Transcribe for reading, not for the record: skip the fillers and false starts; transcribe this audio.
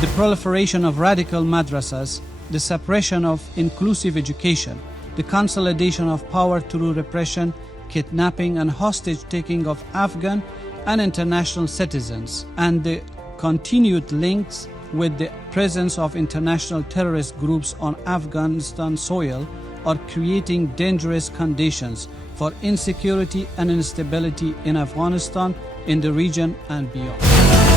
the proliferation of radical madrasas, the suppression of inclusive education, the consolidation of power through repression, kidnapping and hostage-taking of Afghan and international citizens, and the continued links with the presence of international terrorist groups on Afghanistan soil are creating dangerous conditions for insecurity and instability in Afghanistan, in the region and beyond.